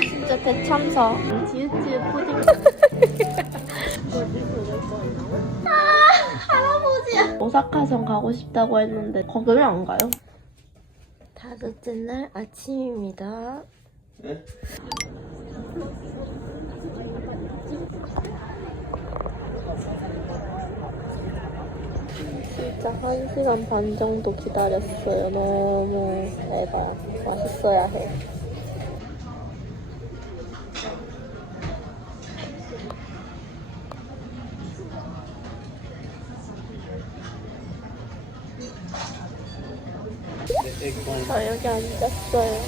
진짜 대참사. 지읒지읒 푸딩. 아, 할아버지야. 오사카성 가고 싶다고 했는데 거기 왜안 가요? 다섯째 날 아침입니다. 진짜 한 시간 반 정도 기다렸어요. 너무 대박. 맛있어야 해. 저 여기 앉았어요.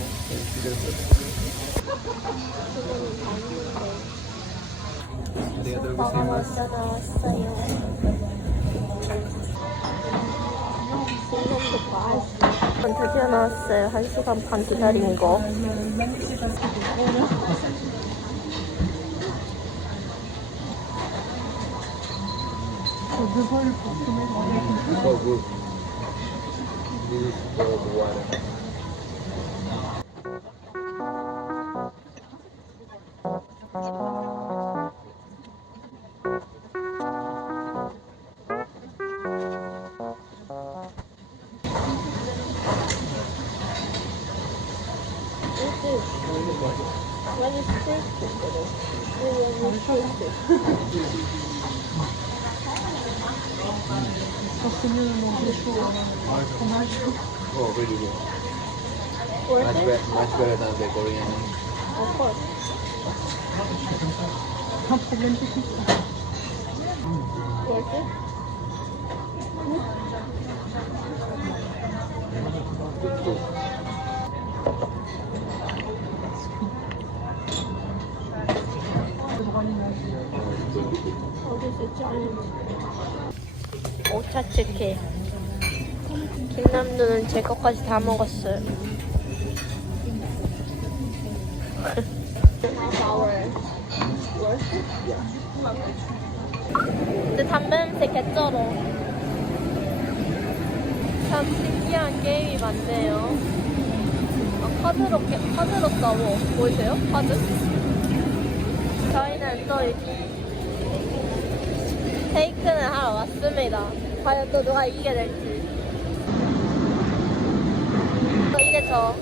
오빠가 먼저 나왔어요. 봐. 드디어 나왔어요. 한 시간 반 기다린 거. Oh, really good. Worth Much, it? be- much better than the Korean. Of course. Worth it? Good food. 어디서 짠? 오차 치킨. 김남두는 제 것까지 다 먹었어요. 근데 담배 냄새 개쩔어. 참 신기한 게임이 많네요. 아, 카드로, 깨- 카드로 싸워. 보이세요? 카드? 저희는 또 테이크는 하러 왔습니다. 과연 또 누가 이기게 될지. 저,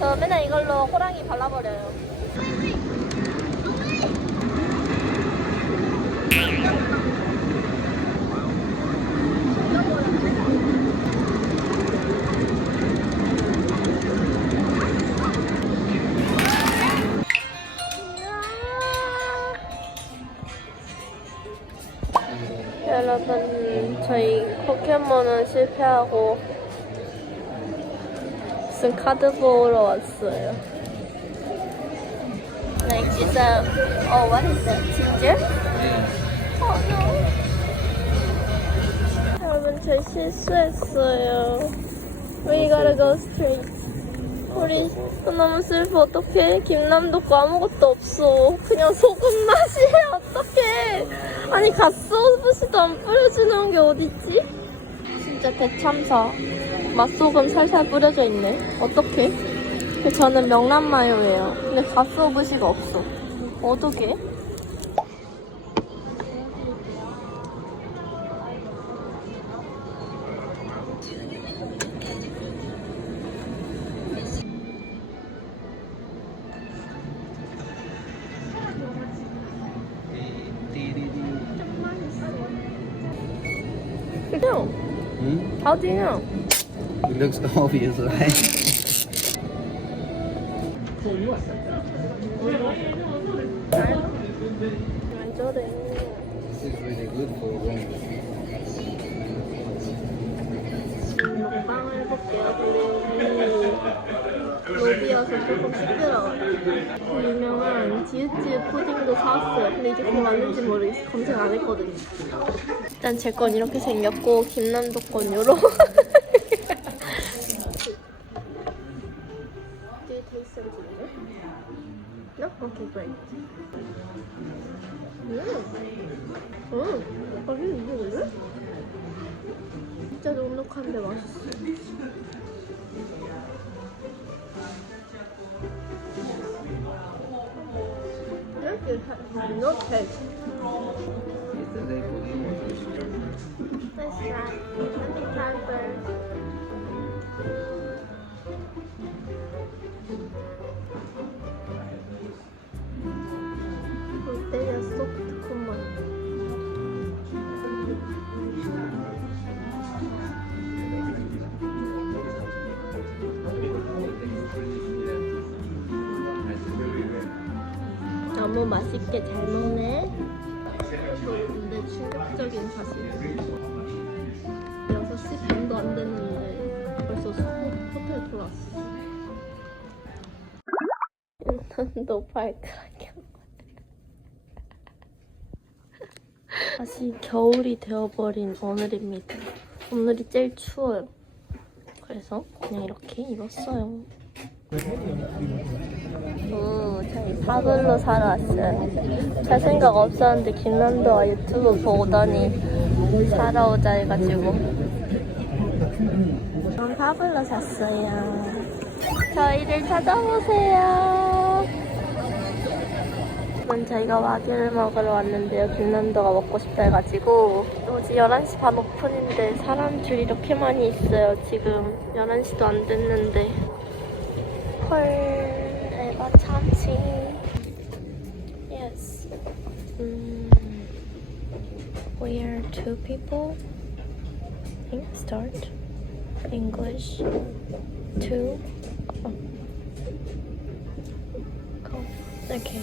저 맨날 이걸로 호랑이 발라버려요. 여러분 저희 포켓몬은 실패하고 무슨 카드 보러 왔어요. Like it's a oh what is that? ginger? Oh no. 여러분 저희 실수했어요. We gotta go straight. 우리 너무 슬퍼 어떡해 김남도 거 아무것도 없어 그냥 소금 맛이야 어떡해 아니 갓소스도 안 뿌려주는 게 어딨지? 진짜 대참사 맛소금 살살 뿌려져 있네. 근데 저는 명란 마요예요. 근데 갓소스가 없어. Hmm? How do you know? It looks obvious, right? This is really good for women. 먹방을 해볼게요. 근데 로비여서 조금 시끄러워요. 유명한 지읒지읒 푸딩도 사왔어요. 근데 이게 그게 맞는지 모르겠어. 검색 안 했거든요. 일단 제 건 이렇게 생겼고 김남도 건 요런. Okay, great. 음, 음, 아, 이게 이게 왜? 진짜 넉넉한데 맛있어. 맛있게 잘 먹네. 근데 충격적인 사실. 6시 반도 안 됐는데 벌써 소, 호텔 들어왔어. 인턴도 발가락이 다시 겨울이 되어버린 오늘입니다. 오늘이 제일 추워요. 그래서 그냥 이렇게 입었어요. 파블로 사러 왔어요. 잘 생각 없었는데 김남도가 유튜브 보더니 사러 오자 해가지고 전 파블로 샀어요. 저희를 찾아보세요. 지금 저희가 와기를 먹으러 왔는데요. 김남도가 먹고 싶다 해가지고 오지 11시 반 오픈인데 사람 줄 이렇게 많이 있어요. 지금 11시도 안 됐는데 헐 But something. Yes. Mm. We are two people. I think start. English. Two. Okay.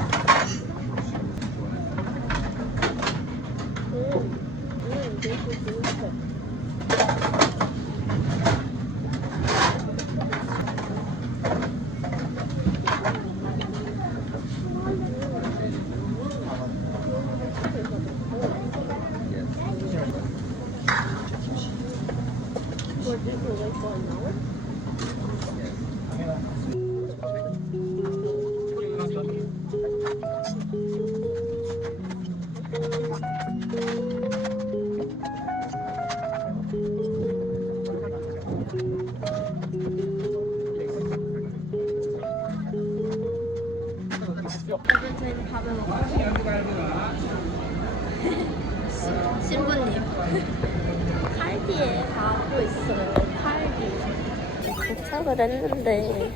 신- 신부님 팔디에 가고 있어요. 팔디 도착을 했는데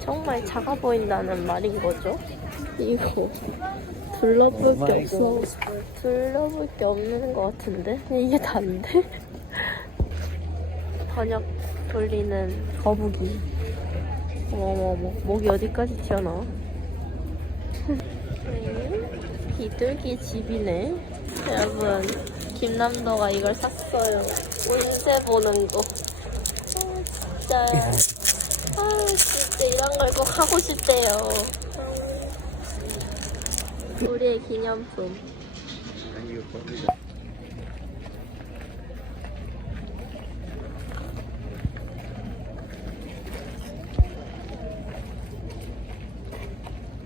정말 작아 보인다는 말인 거죠? 이거 둘러볼 게 없어 둘러볼 게 없는 것 같은데? 이게 다인데? 번역 돌리는 거북이. 어머머머 목이 어디까지 튀어나와? 음, 비둘기 집이네. 여러분, 김남도가 이걸 샀어요. 언제 보는 거. 아, 진짜. 아, 진짜 이런 걸 꼭 하고 싶대요. 음. 우리의 기념품. And you probably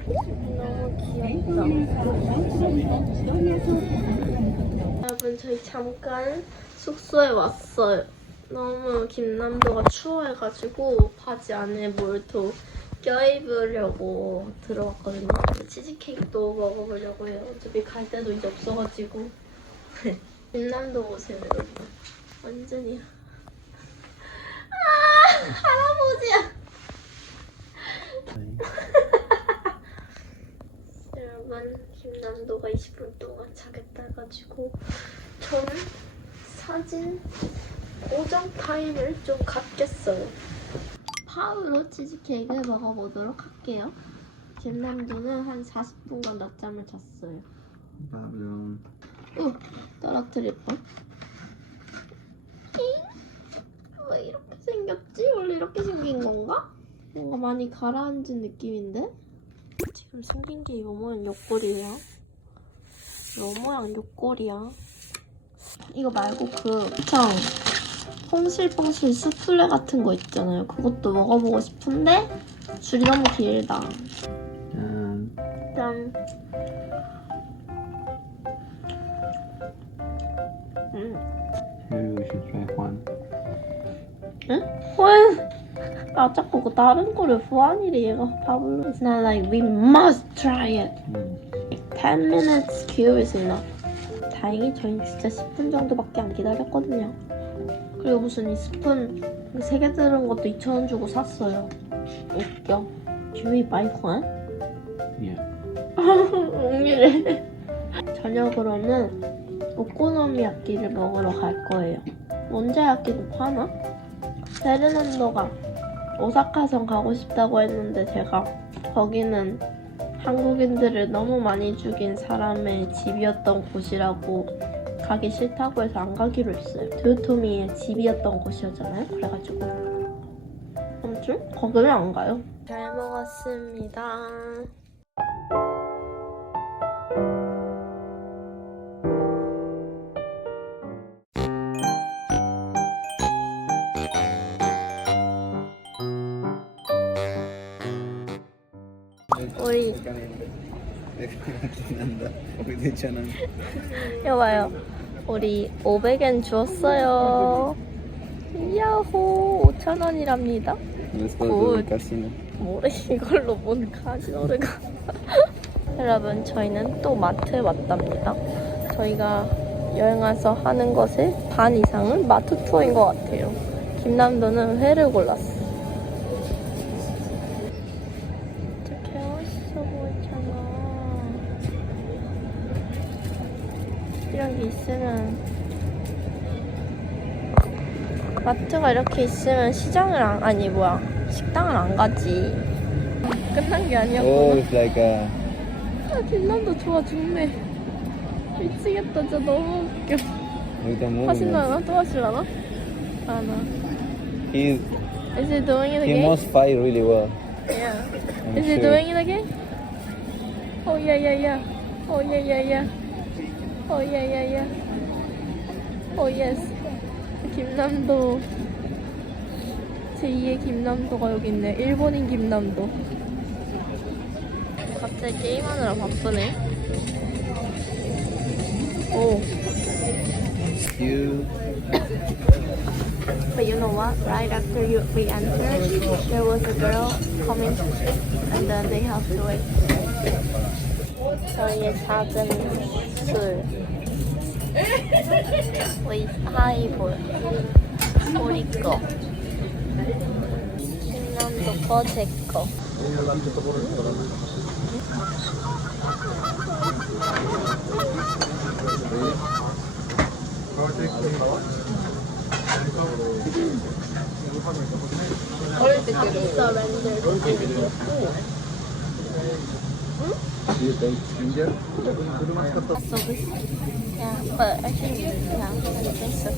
너무 귀엽다. 여러분 저희 잠깐 숙소에 왔어요. 너무 김남도가 추워해가지고 바지 안에 뭘더 껴입으려고 들어왔거든요. 치즈케이크도 먹어보려고 해요. 어차피 갈 데도 이제 없어가지고. 김남도 보세요 여러분. 완전히. 아 할아버지야. 여러분 김남도가 20분 동안 자겠다 해가지고 저는 사진 오전 타임을 좀 갖겠어요 파우로 치즈케이크 먹어보도록 할게요 김남도는 한 40분간 낮잠을 잤어요. Pablo. 어, 떨어뜨릴 뻔. 잉? 왜 이렇게 생겼지? 원래 이렇게 생긴 건가? 뭔가 많이 가라앉은 느낌인데? 지금 생긴 게 요 모양 옆골이에요. 요 모양 옆골이야. 이거 말고 그 그냥 퐁실퐁실 수플레 같은 거 있잖아요. 그것도 먹어보고 싶은데 줄이 너무 길다. Um, 짠. 음. we should 아 자꾸 그 다른 거를 후안이래 얘가 밥을 It's not like we must try it. Mm. 10 minutes queue is enough. 다행히 저희는 진짜 10분 정도밖에 안 기다렸거든요. 그리고 무슨 이 스푼 3개 들은 것도 2,000원 주고 샀어요. 웃겨. Can we buy one? Yeah. 옹이래. 저녁으로는 오코노미야끼를 먹으러 갈 거예요. 원자야끼도 파나? 베르난도가 오사카성 가고 싶다고 했는데 제가 거기는 한국인들을 너무 많이 죽인 사람의 집이었던 곳이라고 가기 싫다고 해서 안 가기로 했어요. 도요토미의 집이었던 곳이었잖아요. 그래가지고 아무튼 거기는 안 가요. 잘 먹었습니다. 되잖아. 여봐요. 우리 500엔 주었어요. 야호 5,000원이랍니다. Let's go to the casino. 뭐래 이걸로 뭔 카지노를 가. 여러분 저희는 또 마트에 왔답니다. 저희가 여행 와서 하는 것의 반 이상은 마트 투어인 것 같아요. 김남도는 회를 골랐어. 진짜 개멋있어 보이잖아. 이런 게 있으면 마트가 이렇게 있으면 시장을 안, 아니 뭐야 식당을 안 가지. 끝난 게 아니었구나. Oh, it's like a. 아, 김남도 좋아 죽네. 미치겠다. 진짜 너무 웃겨. A movie. 하실라나? 또 하실라나? 안 와. He's, Is he doing it he again? must fight really well. Yeah. I'm Is he sure. doing it again? Oh yeah yeah yeah. Oh yeah yeah yeah. Oh yeah yeah yeah. Oh yes. 김남도. 제2의 김남도가 여기 있네. 일본인 김남도. 갑자기 게임하느라 바쁘네. 오. You. But you know what? Right after you we entered, there was a girl coming, and then they have to wait. 저희의 작은 술. with 하이볼. 우리 거. 김남도 거, 제 거. Do you take ginger? Yeah, but I think yeah, I think so.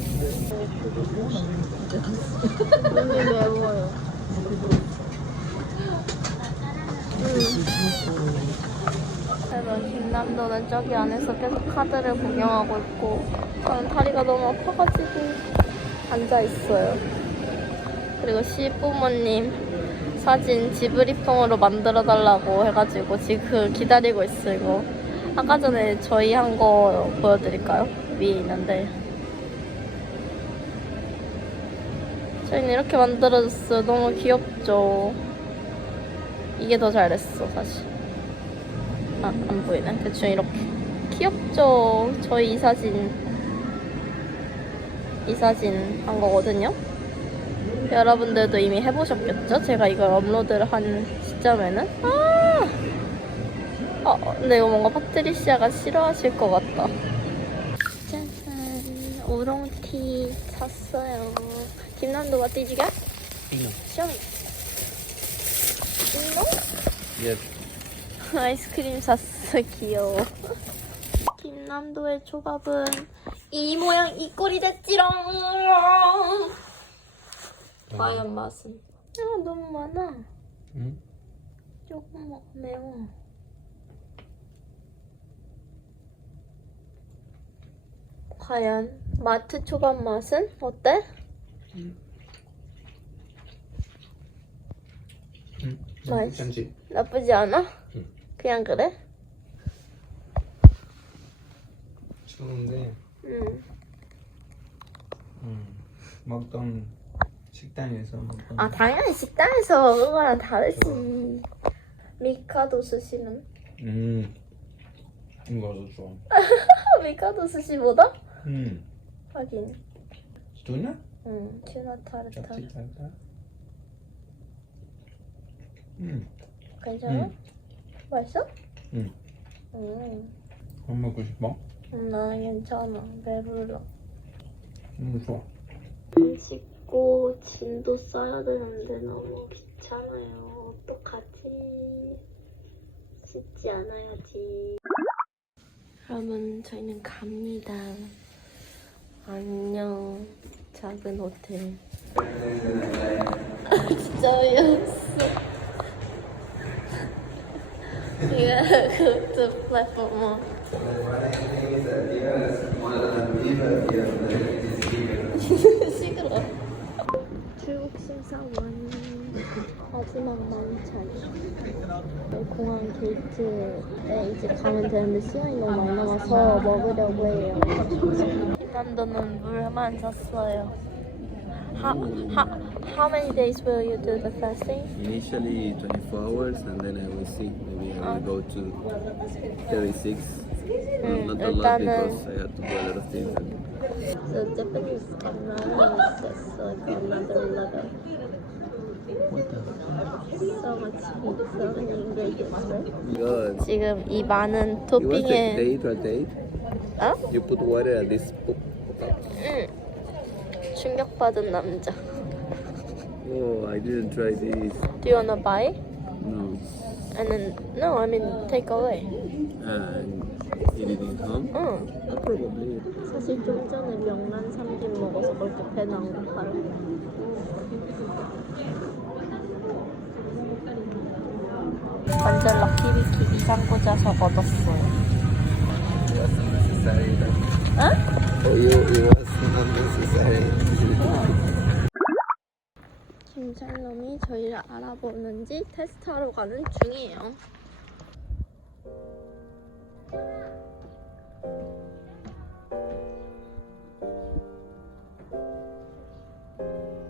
눈이 매워요. 여러분 김남도는 저기 안에서 계속 카드를 구경하고 있고 저는 다리가 너무 아파가지고 앉아 있어요. 그리고 시부모님 사진 지브리풍으로 만들어 달라고 해가지고 지금 기다리고 있어요. 아까 전에 저희 한 거 보여드릴까요? 위에 있는데 저희는 이렇게 만들어줬어요. 너무 귀엽죠? 이게 더 잘했어 사실 아, 안 보이네. 대충 이렇게 귀엽죠? 저희 이 사진 이 사진 한 거거든요. 여러분들도 이미 해보셨겠죠? 제가 이걸 업로드를 한 시점에는 아 어, 근데 이거 뭔가 파트리시아가 싫어하실 것 같다. 짜잔, 우롱티 샀어요. Pino. 시원해. 인도? Yes. 아이스크림 샀어 귀여워 김남도의 초밥은 이 모양 이 꼴이 됐지롱 과연 맛은 아 너무 많아 응? 조금 먹 매워 과연 마트 초밥 맛은 어때? 응. 맛있- 괜찮지? 나쁘지 않아? 응. 그냥 그래? 추운데 응 음, 먹던 식당에서 먹던 아 당연히 식당에서 그거랑 다르지 미카도 스시는? 음 이거도 좋아 미카도 스시보다? 음 하긴 누나? 응 튜나 타르타 잡지 잘까? 음 괜찮아? 응. 맛있어? 응. 응. 밥 먹고 싶어? 응, 나는 괜찮아 배불러 음 좋아 안 씻고 짐도 싸야 되는데 너무 귀찮아요. 어떡하지? 씻지 않아야지. 여러분 저희는 갑니다. 안녕 작은 호텔. 진짜 어이없어. gotta go to platform one. 시끄 러. 중국 심사원 마지막 만찬. 공항 게이트에 이제 가면 되는데 시간이 너무 많이 남아서 먹으려고 해요. 남도는 물만 샀어요. How, how, how many days will you do the fasting? Initially 24 hours and then I will see. Maybe I will go to 36. 음, lot 일단은 because I have to do a lot of things. So Japanese can learn just like another level. So much meat, so many ingredients, right? 지금 이 많은 토핑에 to hydrate? 어? You put water at this pop up. 응. 충격받은 남자. Oh, I didn't try this. Do you wanna buy? No. And then no, I mean take away. And 응. 앞으로 못 먹는 사실 좀 전에 명란 삼김 먹어서 그렇게 배 나온 거 바로. 완전 럭키비키 이상고 자석 얻었어요. 응? 김살놈이 저희를 알아보는지 테스트하러 가는 중이에요. thank you